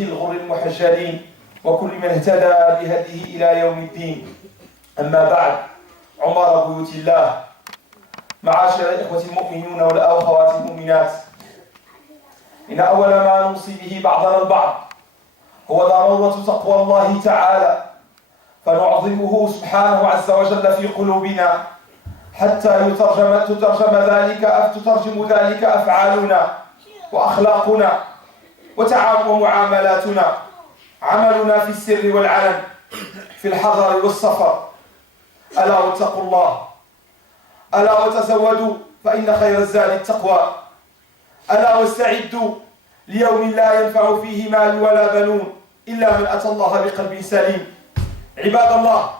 وصحابته الغر المحجلين وكل من اهتدى بهديه إلى يوم الدين. أما بعد، عمر بيوت الله، معاشر الإخوة المؤمنون والأخوات المؤمنات، إن أول ما نوصي به بعضنا البعض هو ضرورة تقوى الله تعالى، فنعظمه سبحانه عز وجل في قلوبنا حتى تترجم ذلك أفعالنا وأخلاقنا ومعاملاتنا، عملنا في السر والعلن، في الحضر والسفر. ألا واتقوا الله، ألا وتزودوا فإن خير الزاد التقوى، ألا واستعدوا ليوم لا ينفع فيه مال ولا بنون إلا من أتى الله بقلب سليم. عباد الله،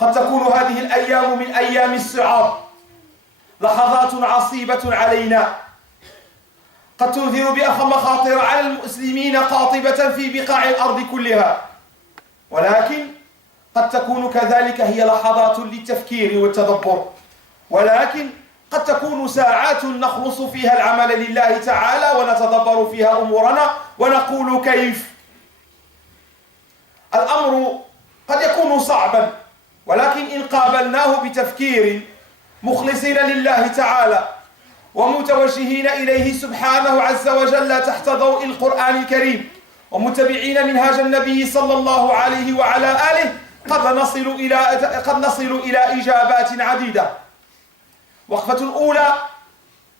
قد تكون هذه الأيام من أيام الصعاب، لحظات عصيبة علينا، قد تنذر مخاطر على المسلمين قاطبة في بقاع الأرض كلها، ولكن قد تكون كذلك هي لحظات للتفكير والتدبر، ولكن قد تكون ساعات نخلص فيها العمل لله تعالى ونتدبر فيها أمورنا ونقول كيف. الأمر قد يكون صعبا، ولكن إن قابلناه بتفكير مخلصين لله تعالى ومتوجهين إليه سبحانه عز وجل تحت ضوء القرآن الكريم ومتبعين منهاج النبي صلى الله عليه وعلى آله قد نصل إلى إجابات عديدة. وقفة الأولى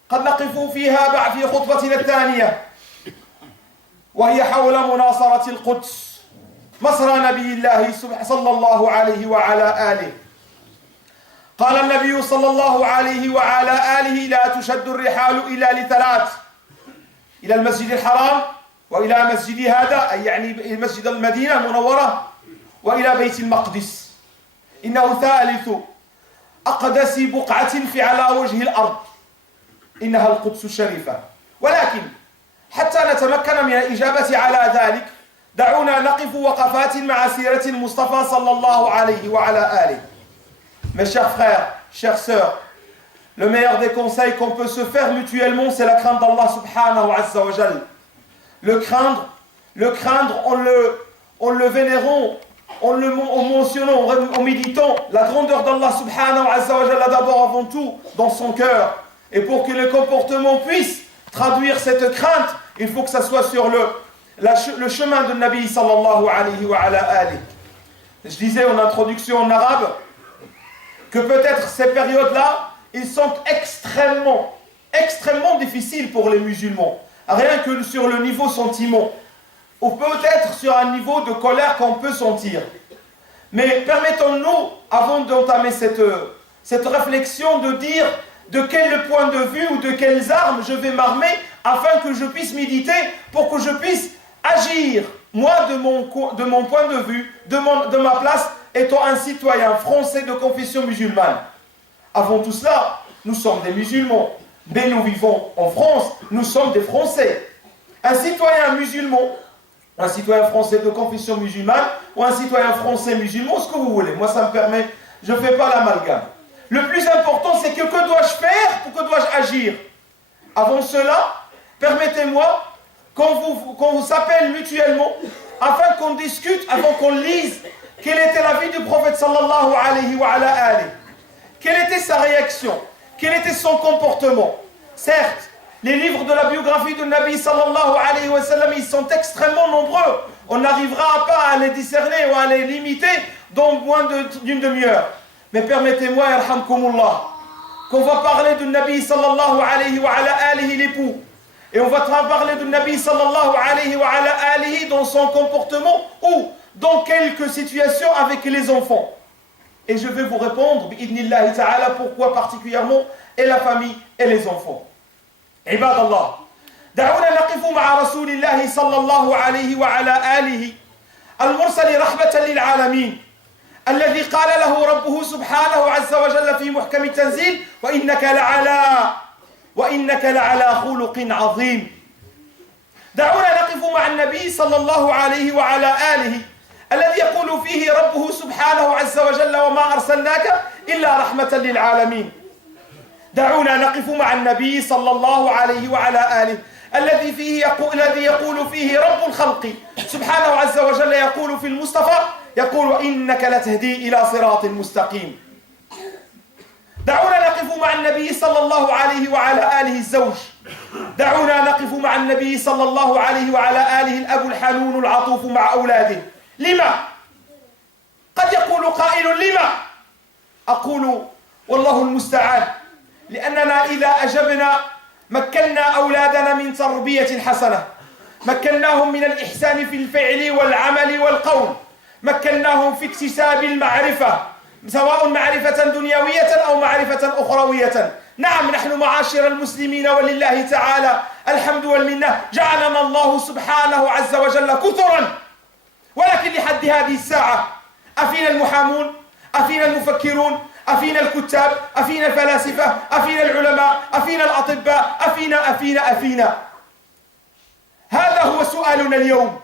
قد نقف فيها في خطبتنا الثانية، وهي حول مناصرة القدس مصر نبي الله صلى الله عليه وعلى آله. قال النبي صلى الله عليه وعلى آله: لا تشد الرحال إلا لثلاث: إلى المسجد الحرام، وإلى مسجد هذا أي يعني مسجد المدينة المنورة، وإلى بيت المقدس. إنه ثالث أقدس بقعة على وجه الأرض، إنها القدس الشريفة. ولكن حتى نتمكن من الإجابة على ذلك، دعونا نقف وقفات مع سيرة المصطفى صلى الله عليه وعلى آله. Mes chers frères, chères sœurs, le meilleur des conseils qu'on peut se faire mutuellement, c'est la crainte d'Allah subhanahu azza wa jal. Le craindre en le vénérant, en mentionnant, en méditant la grandeur d'Allah subhanahu azza wa jal d'abord avant tout dans son cœur. Et pour que le comportement puisse traduire cette crainte, il faut que ça soit sur le chemin de Nabi sallallahu alayhi wa ala alihi. Je disais en introduction en arabe que peut-être ces périodes-là, ils sont extrêmement difficiles pour les musulmans, rien que sur le niveau sentiment, ou peut-être sur un niveau de colère qu'on peut sentir. Mais permettons-nous, avant d'entamer cette réflexion, de dire de quel point de vue ou de quelles armes je vais m'armer afin que je puisse méditer, pour que je puisse agir, moi, de mon point de vue, de ma place, étant un citoyen français de confession musulmane. Avant tout cela, nous sommes des musulmans, mais nous vivons en France, nous sommes des Français. Un citoyen musulman, un citoyen français de confession musulmane, ou un citoyen français musulman, ce que vous voulez, moi ça me permet, je ne fais pas l'amalgame. Le plus important, c'est que dois-je faire, pour que dois-je agir? Avant cela, permettez-moi qu'on vous appelle mutuellement, afin qu'on discute, avant qu'on lise, quelle était la vie du prophète sallallahu alayhi wa ala alihi. Quelle était sa réaction? Quel était son comportement? Certes, les livres de la biographie de Nabi sallallahu alayhi wa sallam, ils sont extrêmement nombreux. On n'arrivera pas à les discerner ou à les limiter dans moins d'une demi-heure. Mais permettez-moi, yarhamkumullah, qu'on va parler de Nabi sallallahu alayhi wa ala alihi, l'époux. Et on va parler de Nabi sallallahu alayhi wa ala alihi dans son comportement ou dans quelques situations avec les enfants. Et je vais vous répondre, bi'idnillahi ta'ala, pourquoi particulièrement, et la famille et les enfants. عباد الله، دعونا نقف مع رسول الله صلى الله عليه وعلى آله المرسل رحمة للعالمين، الذي قال له ربه سبحانه عز وجل في محكم التنزيل: وإنك لعلى خلق عظيم. دعونا نقف مع النبي صلى الله عليه وعلى آله الذي يقول فيه ربه سبحانه عز وجل: وما أرسلناك إلا رحمة للعالمين. دعونا نقف مع النبي صلى الله عليه وعلى آله الذي يقول فيه رب الخلق سبحانه عز وجل يقول في المصطفى يقول إنك لتهدي إلى صراط مستقيم. دعونا نقف مع النبي صلى الله عليه وعلى آله الزوج، دعونا نقف مع النبي صلى الله عليه وعلى آله الأب الحنون العطوف مع أولاده. لما؟ قد يقول قائل لما؟ أقول والله المستعان، لأننا إذا أجبنا مكنا أولادنا من تربية حسنة، مكناهم من الإحسان في الفعل والعمل والقول، مكناهم في اكتساب المعرفة سواء معرفة دنيوية أو معرفة أخروية. نعم نحن معاشر المسلمين ولله تعالى الحمد والمنة جعلنا الله سبحانه عز وجل كثرا، ولكن لحد هذه الساعة أفينا المحامون؟ أفينا المفكرون؟ أفينا الكتاب؟ أفينا الفلاسفة؟ أفينا العلماء؟ أفينا الأطباء؟ أفينا. هذا هو سؤالنا اليوم.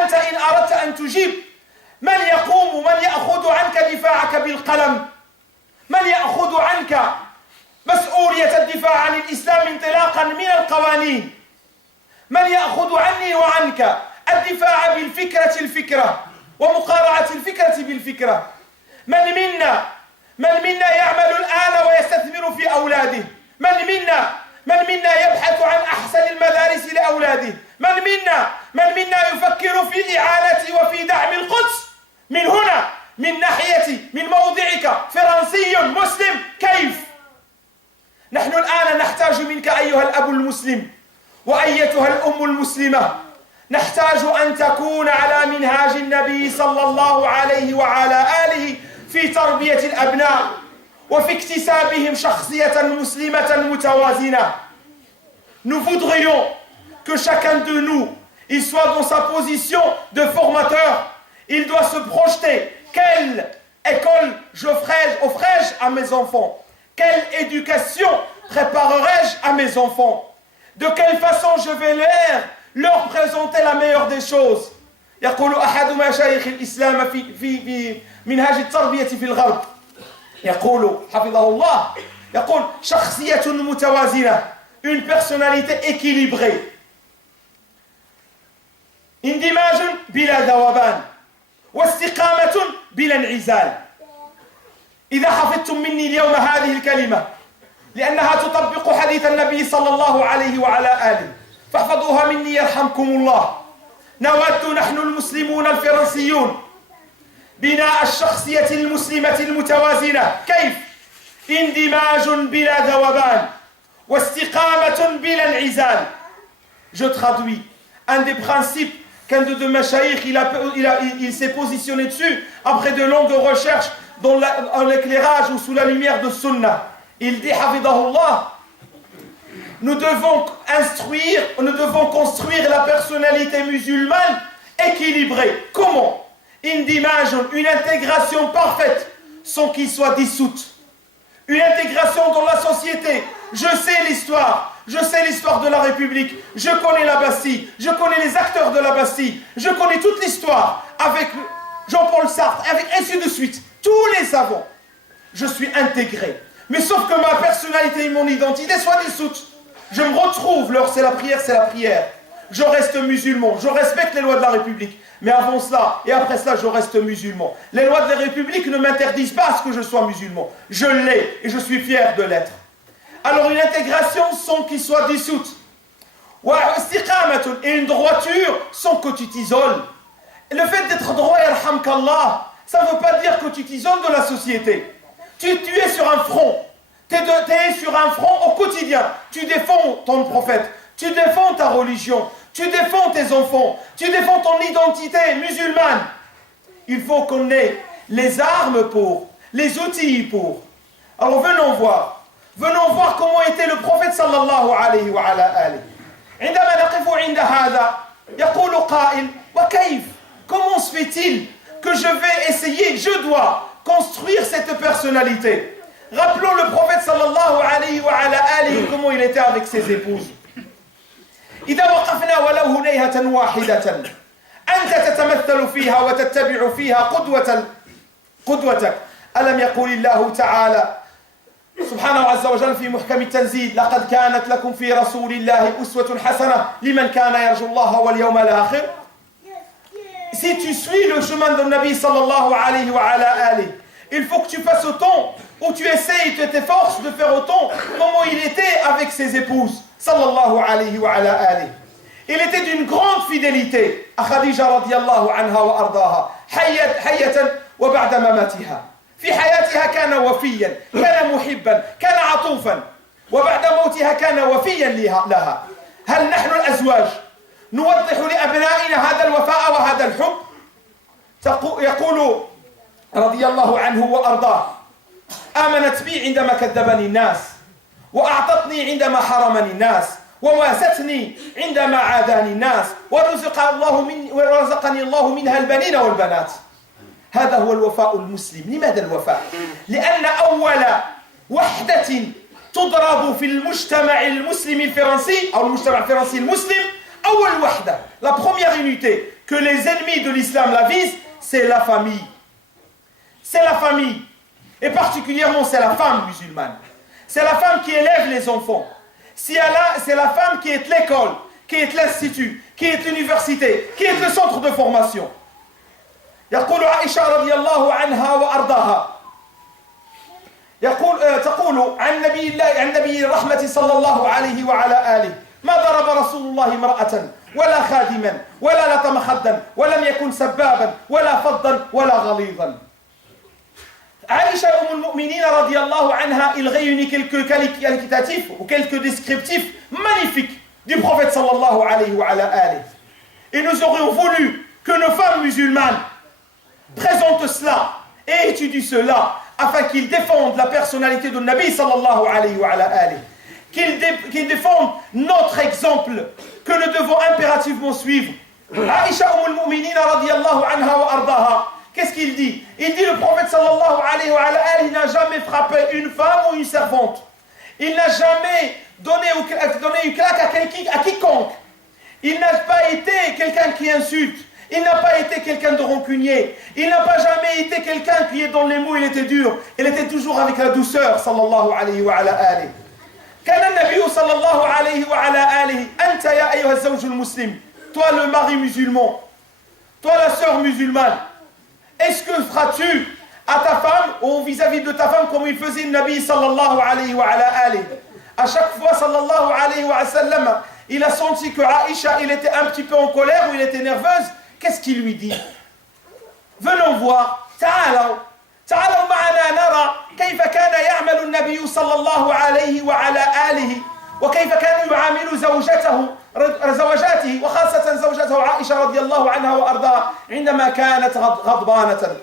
أنت إن أردت أن تجيب، من يقوم، من يأخذ عنك دفاعك بالقلم؟ من يأخذ عنك مسؤولية الدفاع عن الإسلام انطلاقا من القوانين؟ من يأخذ عني وعنك الدفاع بالفكرة ومقارعة الفكرة بالفكرة؟ من منا يعمل الآن ويستثمر في أولاده؟ من منا يبحث عن أحسن المدارس لأولاده؟ من منا يفكر في إعانة وفي دعم القدس؟ من هنا، من ناحيتي، من موضعك، فرنسي مسلم، كيف؟ نحن الآن نحتاج منك أيها الأب المسلم وأيتها الأم المسلمة، نحتاج أن تكون على منهاج النبي صلى الله عليه وعلى آله في تربية الأبناء وفي اكتسابهم شخصية مسلمة متوازنة. Nous voudrions que chacun de nous, il soit dans sa position de formateur. Il doit se projeter. Quelle école offrais-je à mes enfants? Quelle éducation préparerai-je à mes enfants? De quelle façon je vais leur présenter la meilleure des choses? يقول أحد مشايخ الإسلام في منهاج التربية في الغرب، يقول حفظه الله، يقول شخصية متوازنة، une personnalité équilibrée، اندماج بلا ذوبان، واستقامة بلا انعزال. إذا حفظتم مني اليوم هذه الكلمة لأنها تطبق حديث النبي صلى الله عليه وعلى آله فاحفظوها مني يرحمكم الله. نود نحن المسلمون الفرنسيون بناء الشخصية المسلمة المتوازنة. كيف؟ اندماج بلا ذوبان واستقامة بلا انعزال. Je traduis un des principes qu'un de Machaïr il s'est positionné dessus après de longues recherches dans l'éclairage ou sous la lumière de Sunna. Il dit Hafidahullah, nous devons construire la personnalité musulmane équilibrée. Comment? Une intégration parfaite sans qu'il soit dissoute. Une intégration dans la société. Je sais l'histoire de la République, je connais la Bastille, je connais les acteurs de la Bastille, je connais toute l'histoire avec Jean-Paul Sartre, avec ainsi de suite, tous les savants. Je suis intégré. Mais sauf que ma personnalité et mon identité soient dissoutes. Je me retrouve, c'est la prière. Je reste musulman, je respecte les lois de la République. Mais avant cela, et après cela, je reste musulman. Les lois de la République ne m'interdisent pas à ce que je sois musulman. Je l'ai, et je suis fier de l'être. Alors une intégration sans qu'il soit dissoute. Et une droiture sans que tu t'isoles. Le fait d'être droit, yarhamkallah, ça ne veut pas dire que tu t'isoles de la société. Tu es sur un front. Tu es sur un front au quotidien. Tu défends ton prophète. Tu défends ta religion. Tu défends tes enfants. Tu défends ton identité musulmane. Il faut qu'on ait les armes pour, les outils pour. Alors venons voir comment était le prophète sallallahu alayhi wa ala alihi. عندما نقف عند هذا يقول قائل وكيف؟ Comment se fait-il que je vais essayer, je dois construire cette personnalité? Rappelons le prophète sallallahu alayhi wa ala alihi comment il était avec ses épouses. إذا وقفنا ولو هنيهة واحدة أنت تتمثل فيها وتتبع فيها قدوتك. ألم يقول الله تعالى سبحانه عز وجل في محكم التنزيل لقد كانت لكم في رسول الله أسوة حسنة لمن كان يرجو الله واليوم الآخر. Si tu suis le chemin de Nabi sallallahu alayhi wa alihi, il faut que tu fasses autant, ou tu essayes, tu t'efforces de faire autant comment il était avec ses épouses sallallahu alayhi wa alihi. Il était d'une grande fidélité à Khadija radiyallahu anha wa ardaha حية وبعد مماتها. في حياتها كان وفيا، كان محبا، كان عطوفا، وبعد موتها كان وفيا لها. هل نحن الأزواج نوضح لأبنائنا هذا الوفاء وهذا الحب؟ يقول رضي الله عنه وأرضاه: آمنت بي عندما كذبني الناس، وأعطتني عندما حرمني الناس، وواستني عندما عاداني الناس، ورزقني الله منها البنين والبنات. هذا هو الوفاء المسلم. لماذا الوفاء؟ لأن أول وحدة تضرب في المجتمع المسلم الفرنسي أو المجتمع الفرنسي المسلم، أول وحدة، la première unité que les ennemis de l'islam la visent, c'est la famille. C'est la famille. Et particulièrement, c'est la femme musulmane. C'est la femme qui élève les enfants. C'est la femme qui est l'école, qui est l'institut, qui est l'université, qui est le centre de formation. يقول عائشة رضي الله عنها وأرضاها تقول عن نبي الرحمة صلى الله عليه وعلى آله: ما ضرب رسول الله امرأة ولا خادما ولا لطم خدا ولم يكن سبابا ولا فظا ولا غليظا. Aïcha al-Mu'minina radiyallahu anha, il réunit quelques qualitatifs ou quelques descriptifs magnifiques du prophète sallallahu alayhi wa alayhi. Et nous aurions voulu que nos femmes musulmanes présentent cela et étudient cela afin qu'ils défendent la personnalité de Nabi sallallahu alayhi wa alayhi. Qu'ils défendent notre exemple que nous devons impérativement suivre. Aïcha al-Mu'minina radiyallahu anha wa ardaha, qu'est-ce qu'il dit? Il dit: le prophète sallallahu alayhi wa alayhi n'a jamais frappé une femme ou une servante. Il n'a jamais donné une claque à quiconque. Il n'a pas été quelqu'un qui insulte. Il n'a pas été quelqu'un de rancunier. Il n'a pas jamais été quelqu'un qui est dans les mots, il était dur. Il était toujours avec la douceur sallallahu alayhi wa alayhi. كان النبي صلى الله عليه وعلى آله: أنت يا أيها الزوج المسلم. Toi le mari musulman, toi la sœur musulmane, est-ce que feras-tu à ta femme ou vis-à-vis de ta femme comme il faisait le Nabi sallallahu alayhi wa alayhi? À chaque fois sallallahu alayhi wa sallam, il a senti que Aïcha, il était un petit peu en colère ou il était nerveuse. Qu'est-ce qu'il lui dit? Venons voir. تعالوا معنا نرى كيف كان يعمل النبي صلى الله عليه وعلى آله، وكيف كان يعامل زوجاته وخاصة زوجته عائشة رضي الله عنها وأرضاها عندما كانت غضبانة.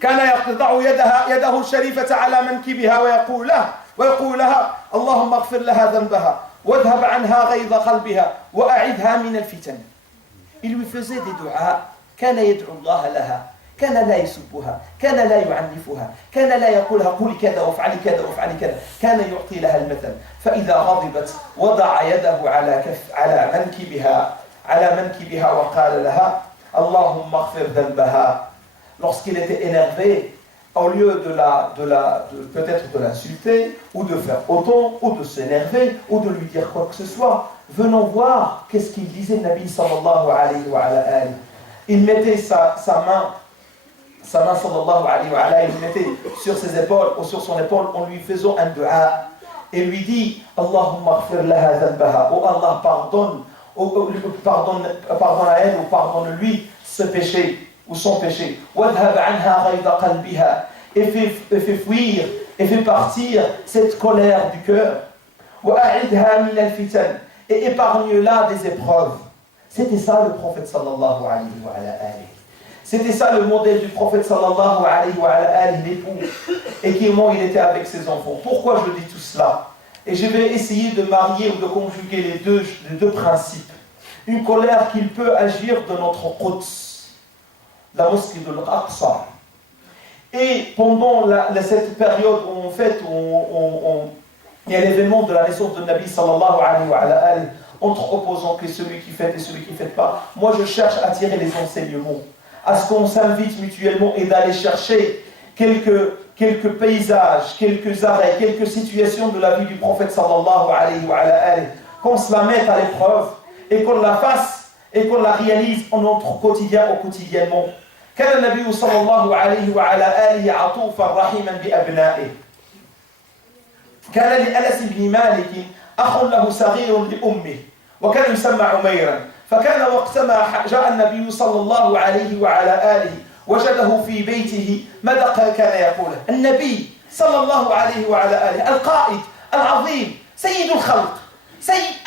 كان يضع يده الشريفة على منكبها ويقول لها: اللهم اغفر لها ذنبها واذهب عنها غيظ قلبها وأعذها من الفتن. Il lui faisait des du'as. كان يدعو الله لها، كان لا يسبها، كان لا يعنفها، كان لا يقولها قولي كذا وافعلي كذا وافعلي كذا، كان يعطي لها المثل. فإذا غضبت وضع يده على منكبها وقال لها: اللهم اغفر ذنبها. Lorsqu'il était énervé, au lieu peut-être de l'insulter ou de faire autant ou de s'énerver ou de lui dire quoi que ce soit, venons voir qu'est-ce qu'il disait Nabi sallallahu alayhi wa alayhi. Il mettait sa main sallallahu alayhi wa alayhi, il mettait sur ses épaules ou sur son épaule en lui faisant un dua et lui dit: Allahumma ighfir laha dhanbaha. Oh Allah, pardonne à elle ou pardonne-lui ce péché ou son péché. Wadhhab anha ghayda qalbiha, et fait fuir et fait partir cette colère du cœur. Wa a'idha min al-fitan, et épargne-la des épreuves. C'était ça le prophète sallallahu alayhi wa alayhi. C'était ça le modèle du prophète sallallahu alayhi wa alayhi, l'époux, et comment il était avec ses enfants. Pourquoi je dis tout cela? Et je vais essayer de marier ou de conjuguer les deux principes. Une colère qu'il peut agir de notre Quds, la mosquée de l'Aqsa. Et pendant cette période où en fait il y a l'événement de la naissance de Nabi sallallahu alayhi wa alayhi, entre opposants que celui qui fête et celui qui ne fête pas, moi je cherche à tirer les enseignements, à ce qu'on s'invite mutuellement et d'aller chercher quelques paysages, quelques arrêts, quelques situations de la vie du prophète sallallahu alayhi wa alayhi, qu'on se la mette à l'épreuve et qu'on la fasse et qu'on la réalise en notre quotidien ou quotidiennement. كان النبي صلى الله عليه وعلى آله عطوفا رحيما بأبنائه. كان لأنس بن مالك أخ له صغير لأمه وكان يسمى عميرا، فكان وقتما جاء النبي صلى الله عليه وعلى آله وجده في بيته ماذا كان يقول؟ النبي صلى الله عليه وعلى آله القائد العظيم سيد الخلق،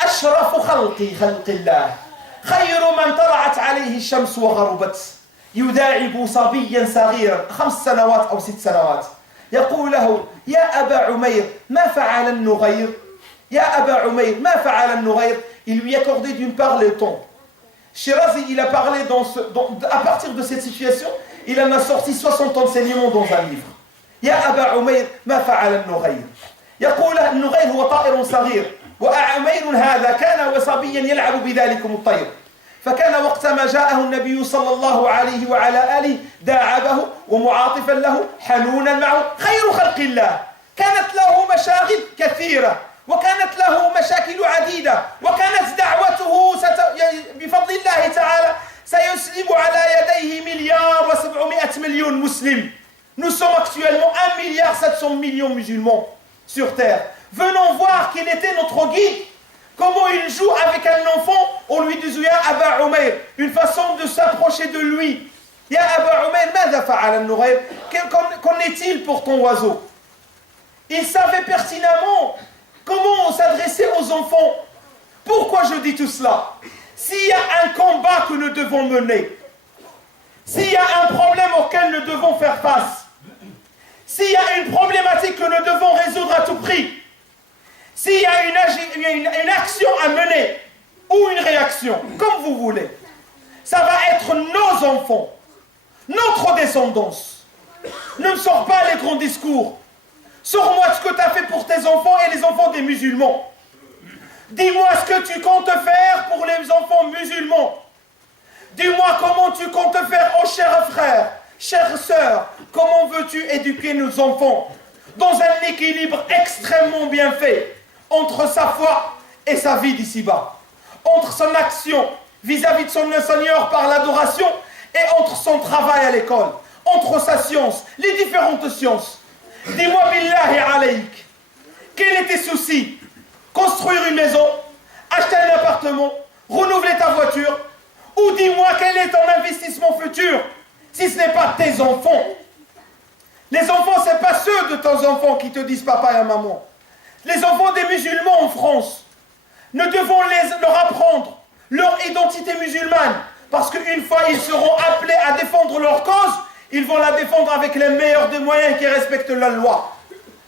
أشرف خلق الله، خير من طلعت عليه الشمس وغربت، يداعب صبيا صغيرا 5 سنوات أو 6 سنوات، يقول له يا أبا عمير ما فعل النغير؟ يا أبا عمير ما فعل النغير؟ Il lui accordait d'une part le ton. Shirazi, il a parlé à partir de cette situation, il en a sorti 60 enseignements dans un livre. يا أبا عمير ما فعل النغير؟ يقول النغير هو طائر صغير وعمير هذا كان وصبيا يلعب بذلكم الطير، فكان وقتما جاءه النبي صلى الله عليه وعلى آله داعبه ومعاطفا له حنونا معه، خير خلق الله، كانت له مشاغل كثيرة وكانت له مشاكل عديدة وكانت دعوته بفضل الله تعالى سيسلم على يديه 1,7 milliard مسلم. Nous sommes actuellement 1,7 milliard musulmans sur terre. Venons voir quel était notre guide, comment il joue avec un enfant, on lui dit ya Aba Umayr, une façon de s'approcher de lui. Ya Aba Umayr, ماذا فعل النغير? Qu'en est-il pour ton oiseau? Il savait pertinemment comment s'adresser aux enfants. Pourquoi je dis tout cela? S'il y a un combat que nous devons mener, s'il y a un problème auquel nous devons faire face, s'il y a une problématique que nous devons résoudre à tout prix, s'il y a une action à mener ou une réaction, comme vous voulez, ça va être nos enfants, notre descendance. Ne me sors pas les grands discours. Sors-moi ce que tu as fait pour tes enfants et les enfants des musulmans. Dis-moi ce que tu comptes faire pour les enfants musulmans. Dis-moi comment tu comptes faire, oh chers frères, chères sœurs, comment veux-tu éduquer nos enfants dans un équilibre extrêmement bien fait entre sa foi et sa vie d'ici-bas, entre son action vis-à-vis de son Seigneur par l'adoration et entre son travail à l'école, entre sa science, les différentes sciences. Dis-moi, billahi alayk, quel est tes soucis? Construire une maison, acheter un appartement, renouveler ta voiture, ou dis-moi quel est ton investissement futur, si ce n'est pas tes enfants. Les enfants, ce n'est pas ceux de tes enfants qui te disent papa et maman. Les enfants des musulmans en France, nous devons leur apprendre leur identité musulmane, parce qu'une fois ils seront appelés à défendre leur cause, ils vont la défendre avec les meilleurs des moyens qui respectent la loi.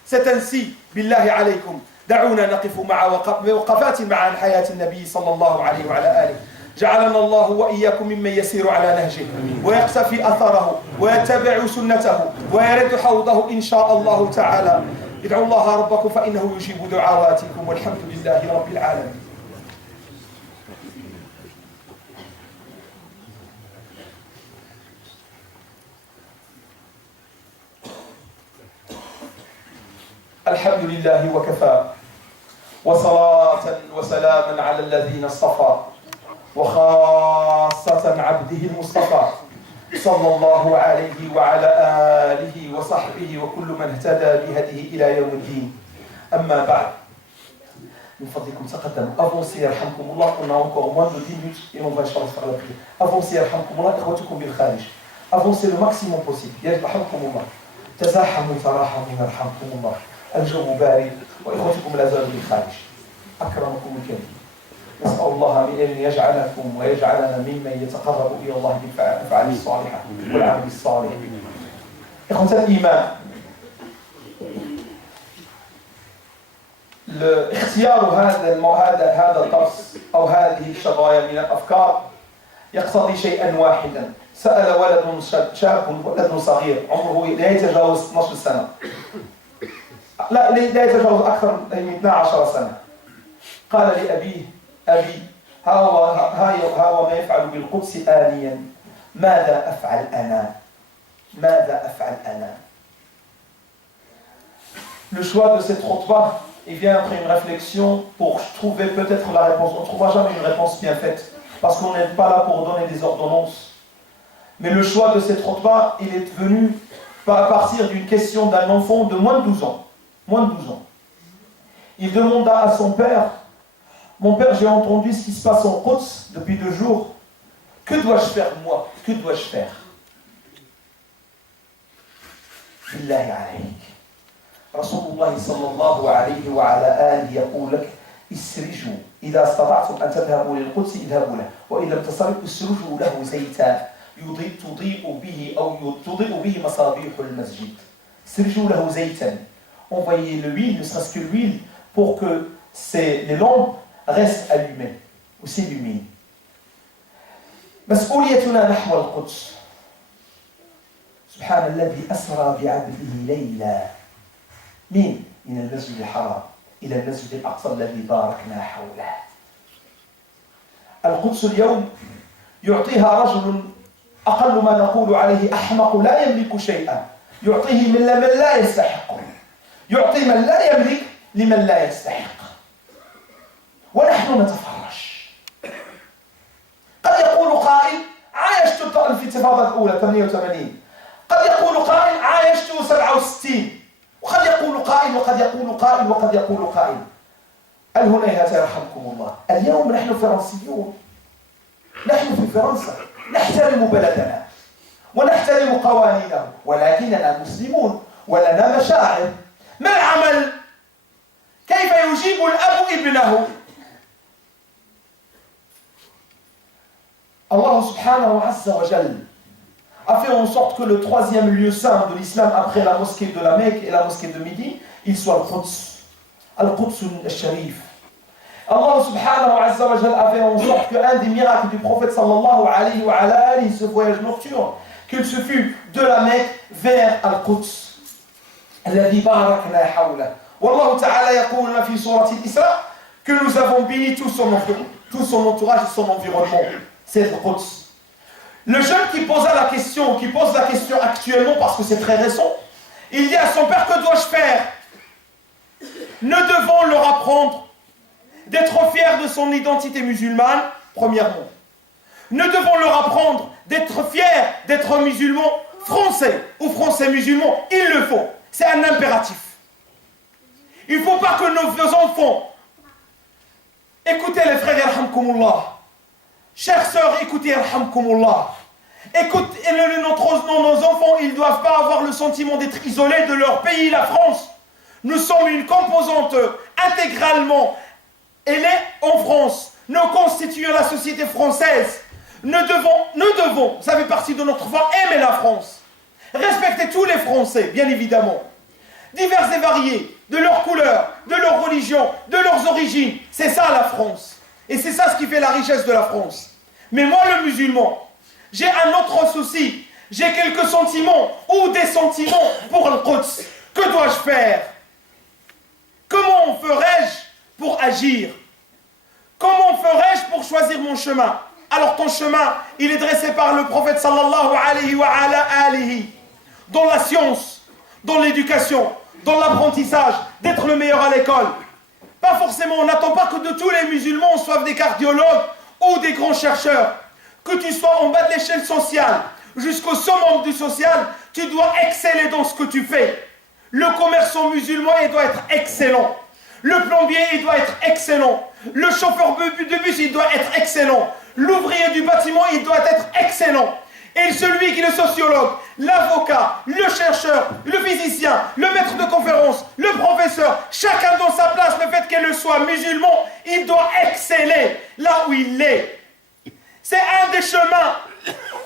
C'est ainsi, billahi alaykum, دعونا نقف مع وقفات مع حياة النبي صلى الله عليه وعلى آله. جعلنا الله وإياكم ممن يسير على نهجه ويقتفي أثره ويتبع سنته ويرد حوضه إن شاء الله تعالى. ادعوا الله ربكم فإنه يجيب دعواتكم والحمد لله رب العالمين. الحمد لله وكفى وصلاة وسلاما على الذين اصطفى وخاصة عبده المصطفى صلى الله عليه وعلى آله وصحبه وكل من اهتدى بهديه إلى يوم الدين. أما بعد, من فضلكم تقدموا. Avancez يرحمكم الله. On a encore moins de 10 minutes et on va faire la prière. Avancez يرحمكم الله. إخوتكم بالخارج. Avancez le maximum possible. يرحمكم الله. تزاحموا تراحموا يرحمكم الله. الجو بارد وإخوتكم لا زالوا بالخارج. أكرمكم الكريم. نسأل الله أن يجعلكم ويجعلنا ممن يتقرب إلى الله بالأفعال الصالحة والعمل الصالح. إخوة الإيمان, اختيار هذا الدرس أو هذه الشظايا من الأفكار يقتضي شيئا واحدا. سأل ولد صغير عمره لا يتجاوز 12 سنة, لا يتجاوز أكثر من 12 سنة. قال لأبيه: أبي, ها ما يفعل بالقدس آنيا, ماذا أفعل أنا؟ ماذا أفعل أنا؟ Le choix de cette khutbah, il vient après une réflexion pour trouver peut-être la réponse. On ne trouvera jamais une réponse bien faite, parce qu'on n'est pas là pour donner des ordonnances. Mais le choix de cette khutbah, il est venu à partir d'une question d'un enfant de moins de 12 ans. Moins de 12 ans. Il demanda à son père, mon père, j'ai entendu ce qui se passe en Quds depuis 2 jours. Que dois-je faire moi? Que dois-je faire? Billahi alayk. Rasulullah sallallahu alayhi wa ala alihi yaqul lak isriju idha istata'tum an tadhhabu lil Quds idhabu lahu wa idha lam tasrifu isriju lahu zaytan تضيء به أو تضيء به مصابيح المسجد. اسرجوا له زيتا. Envoyez l'huile, ne serait-ce que l'huile, pour que les lampes restent allumées ou s'illuminent. مسؤوليتنا نحو القدس. سبحان الذي أسرى بعبده ليلا من المسجد الحرام إلى المسجد الأقصى الذي باركنا حوله. القدس اليوم يعطيها رجل أقل ما نقول عليه أحمق لا يملك شيئا يعطيه من لا يستحق يعطي من لا يملك لمن لا يستحق ونحن نتفرج. قد يقول قائل عايشت الانتفاضة الأولى 88 قد يقول قائل عايشت 67 وقد يقول قائل وقد يقول قائل وقد يقول قائل. الهنيهة يرحمكم الله. اليوم نحن فرنسيون نحن في فرنسا نحترم بلدنا ونحترم قوانينه ولكننا مسلمون ولنا مشاعر. ما العمل؟ كيف يجيب الأب ابنه؟ Allah subhanahu wa jal a fait en sorte que le 3e lieu saint de l'islam après la mosquée de la Mecque et la mosquée de Midi, il soit Al-Quds. Al-Quds al-Sharif. Allah subhanahu wa jal a fait en sorte qu'un des miracles du prophète sallallahu alayhi wa alayhi, ce voyage nocturne, qu'il se fût de la Mecque vers Al-Quds. الذي باركنا حوله. والله تعالى يقول في سورة الإسراء que nous avons béni tout son entourage et son environnement. C'est Al-Quds. Le jeune qui pose la question actuellement parce que c'est très récent, il dit à son père, que dois-je faire? Nous devons leur apprendre d'être fiers de son identité musulmane, premièrement. Nous devons leur apprendre d'être fiers d'être musulmans français ou français musulmans. Il le faut. C'est un impératif. Il ne faut pas que nos enfants, écoutez les frères, yarhamkumullah. Chères sœurs, écoutez, yarhamkumullah. Écoutez, nos enfants, ils ne doivent pas avoir le sentiment d'être isolés de leur pays, la France. Nous sommes une composante intégralement. Elle est en France. Nous constituons la société française. Nous devons, ça fait partie de notre foi, aimer la France. Respecter tous les Français, bien évidemment. Divers et variés, de leur couleur, de leur religion, de leurs origines. C'est ça la France. Et c'est ça ce qui fait la richesse de la France. Mais moi, le musulman, j'ai un autre souci. J'ai quelques sentiments ou des sentiments pour le Quds. Que dois-je faire? Comment ferais-je pour agir? Comment ferais-je pour choisir mon chemin? Alors ton chemin, il est dressé par le prophète sallallahu alayhi wa alihi. Dans la science, dans l'éducation, dans l'apprentissage, d'être le meilleur à l'école. Pas forcément, on n'attend pas que de tous les musulmans soient des cardiologues ou des grands chercheurs. Que tu sois en bas de l'échelle sociale, jusqu'au summum du social, tu dois exceller dans ce que tu fais. Le commerçant musulman, il doit être excellent. Le plombier, il doit être excellent. Le chauffeur de bus, il doit être excellent. L'ouvrier du bâtiment, il doit être excellent. Et celui qui est le sociologue, l'avocat, le chercheur, le physicien, le maître de conférence, le professeur, chacun dans sa place, le fait qu'elle soit musulman, il doit exceller là où il est. C'est un des chemins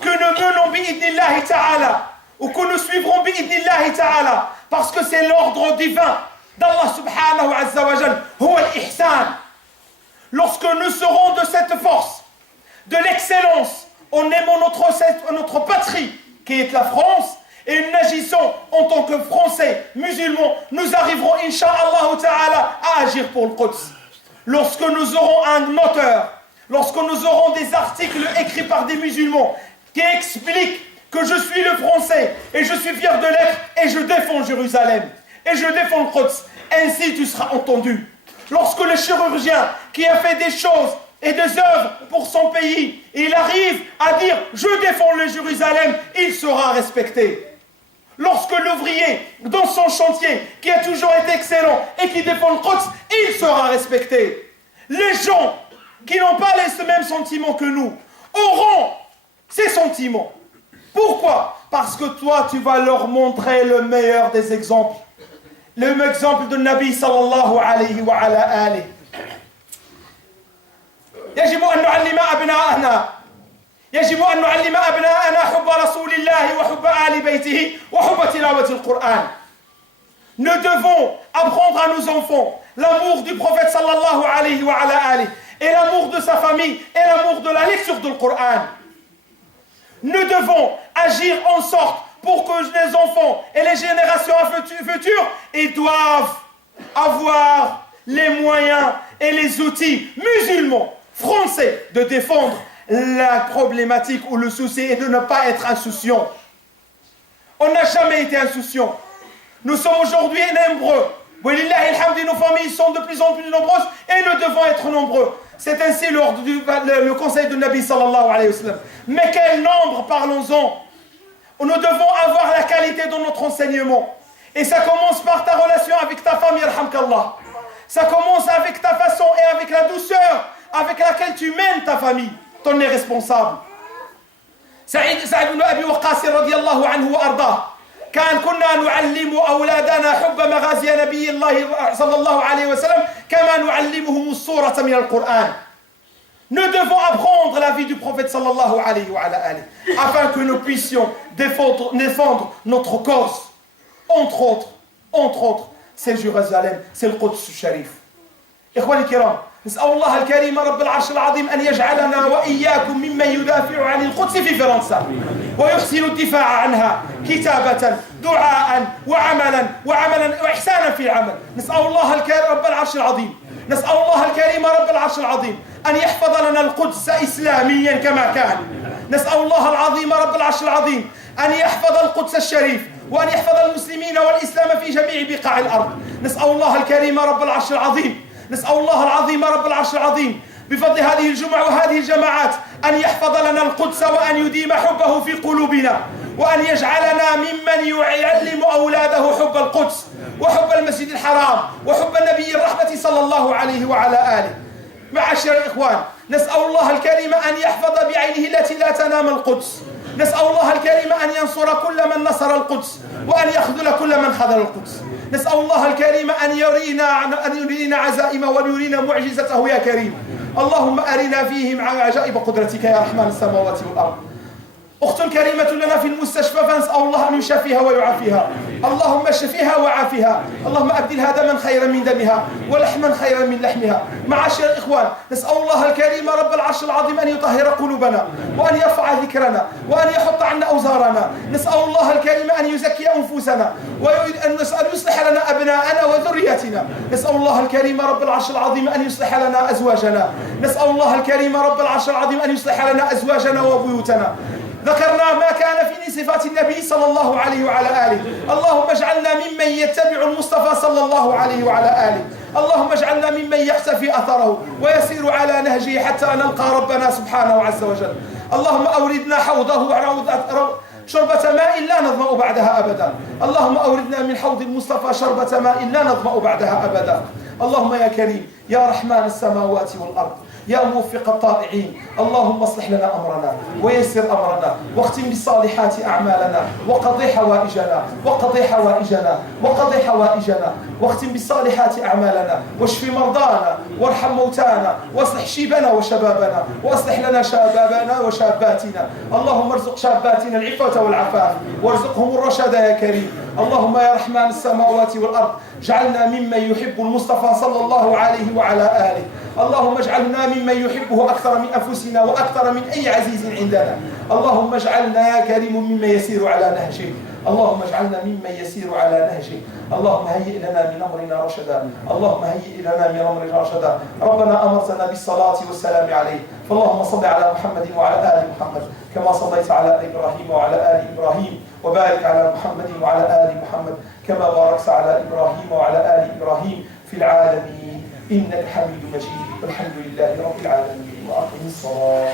que nous menons bi'idnillahi ta'ala, ou que nous suivrons bi'idnillahi ta'ala, parce que c'est l'ordre divin d'Allah subhanahu wa jal, huwa al-ihsan. Lorsque nous serons de cette force, de l'excellence, en aimant notre patrie, qui est la France, et en agissant en tant que Français, musulmans, nous arriverons, incha'Allah ta'ala, à agir pour le Quds. Lorsque nous aurons un auteur, lorsque nous aurons des articles écrits par des musulmans, qui expliquent que je suis le Français, et je suis fier de l'être, et je défends Jérusalem. et je défends le Quds. Ainsi tu seras entendu. Lorsque le chirurgien qui a fait des choses et des œuvres pour son pays, il arrive à dire « Je défends le Jérusalem », il sera respecté. Lorsque l'ouvrier, dans son chantier, qui a toujours été excellent et qui défend le Quds, il sera respecté. Les gens qui n'ont pas les mêmes sentiments que nous auront ces sentiments. Pourquoi? Parce que toi, tu vas leur montrer le meilleur des exemples. Le même exemple de Nabi sallallahu alayhi wa ala alihi. يجب أن نعلم أبناءنا يجب أن نعلم أبناءنا حب رسول الله وحب آل بيته وحب تلاوة القرآن. Nous devons apprendre à nos enfants l'amour du prophète sallallahu alayhi wa ala alihi et l'amour de sa famille et l'amour de la lecture du Coran. Nous devons agir en sorte pour que les enfants et les générations futures, ils doivent avoir les moyens et les outils musulmans, français, de défendre la problématique ou le souci et de ne pas être insouciant. On n'a jamais été insouciant. Nous sommes aujourd'hui nombreux. Nos familles sont de plus en plus nombreuses et nous devons être nombreux. C'est ainsi l'ordre le conseil de Nabi sallallahu alayhi wa sallam. Mais quel nombre, parlons-en. Nous devons avoir la qualité dans notre enseignement. Et ça commence par ta relation avec ta famille, rahmkallah. Ça commence avec ta façon et avec la douceur avec laquelle tu mènes ta famille. T'en es responsable. Saïd ibn Abi Waqqas radiyallahu anhu wa ardah. كنا نعلم أولادنا حب مغازي نبي الله صلى الله عليه وسلم كما نعلمهم السورة من القرآن. Nous devons apprendre la vie du prophète sallallahu alayhi wa alayhi afin que nous puissions défendre notre cause. Entre autres, c'est Jérusalem, c'est le Quds Sharif. إخواني الكرام، نسأل الله الكريم رب العرش العظيم أن يجعلنا وإياكم ممن يدافع عن القدس في فرنسا ويحسن الدفاع عنها كتابة دعاء وعملا وإحسانا في العمل. نسأل الله الكريم رب العرش العظيم رب العرش العظيم أن يحفظ لنا القدس إسلاميا كما كان. نسأل الله العظيم رب العرش العظيم أن يحفظ القدس الشريف وأن يحفظ المسلمين والإسلام في جميع بقاع الأرض. نسأل الله الكريم رب العرش العظيم رب العرش العظيم بفضل هذه الجمع وهذه الجماعات أن يحفظ لنا القدس وأن يديم حبه في قلوبنا وأن يجعلنا ممن يعلم أولاده حب القدس وحب المسجد الحرام وحب النبي الرحمة صلى الله عليه وعلى آله. معاشر الإخوان، نسأل الله الكريم أن يحفظ بعينه التي لا تنام القدس. نسأل الله الكريم أن ينصر كل من نصر القدس وأن يخذل كل من خذل القدس. نسأل الله الكريم أن يرينا عزائمه ويرينا معجزته يا كريم. اللهم أرنا فيهم عجائب قدرتك يا رحمن السماوات والأرض. أخت كريمة لنا في المستشفى فنسأل الله أن يشافيها ويعافيها. اللهم اشفيها وعافها. اللهم أبدلها دما خيرا من دمها ولحما خيرا من لحمها. معاشر الإخوان، نسأل الله الكريم رب العرش العظيم أن يطهر قلوبنا وأن يرفع ذكرنا وأن يحط عنا أوزارنا. نسأل الله الكريم أن يزكي أنفسنا وأن يصلح لنا أبناءنا وذرياتنا. نسأل الله الكريم رب العرش العظيم أن يصلح لنا أزواجنا. نسأل الله الكريم رب العرش العظيم أن يصلح لنا أزواجنا وبيوتنا. ذكرنا ما كان في صفات النبي صلى الله عليه وعلى آله. اللهم اجعلنا ممن يتبع المصطفى صلى الله عليه وعلى آله. اللهم اجعلنا ممن يقتفي أثره ويسير على نهجه حتى نلقى ربنا سبحانه عز وجل. اللهم أوردنا حوضه شربة ماء لا نظمأ بعدها أبدا. اللهم أوردنا من حوض المصطفى شربة ماء لا نظمأ بعدها أبدا. اللهم يا كريم يا رحمن السماوات والأرض يا موفق الطائعين، اللهم اصلح لنا أمرنا ويسر أمرنا واختم بالصالحات أعمالنا وقضي حوائجنا واختم بالصالحات أعمالنا واشف مرضانا وارحم موتانا واصلح شيبنا وشبابنا واصلح لنا شبابنا وشاباتنا. اللهم ارزق شاباتنا العفة والعفاف وارزقهم الرشد يا كريم. اللهم يا رحمن السماوات والأرض اجعلنا ممن يحب المصطفى صلى الله عليه وعلى آله. اللهم اجعلنا ممن يحبه أكثر من أنفسنا وأكثر من أي عزيز عندنا. اللهم اجعلنا يا كريم ممن يسير على نهجه. اللهم اجعلنا ممن يسير على نهجه. اللهم هيئ لنا من أمرنا رشدا. ربنا أمرتنا بالصلاة والسلام عليه، فاللهم صل على محمد وعلى آل محمد كما صليت على إبراهيم وعلى آل إبراهيم وبارك على محمد وعلى آل محمد كما باركت على إبراهيم وعلى آل إبراهيم في العالمين إنك حميد مجيد والحمد لله رب العالمين وأقم الصلاة.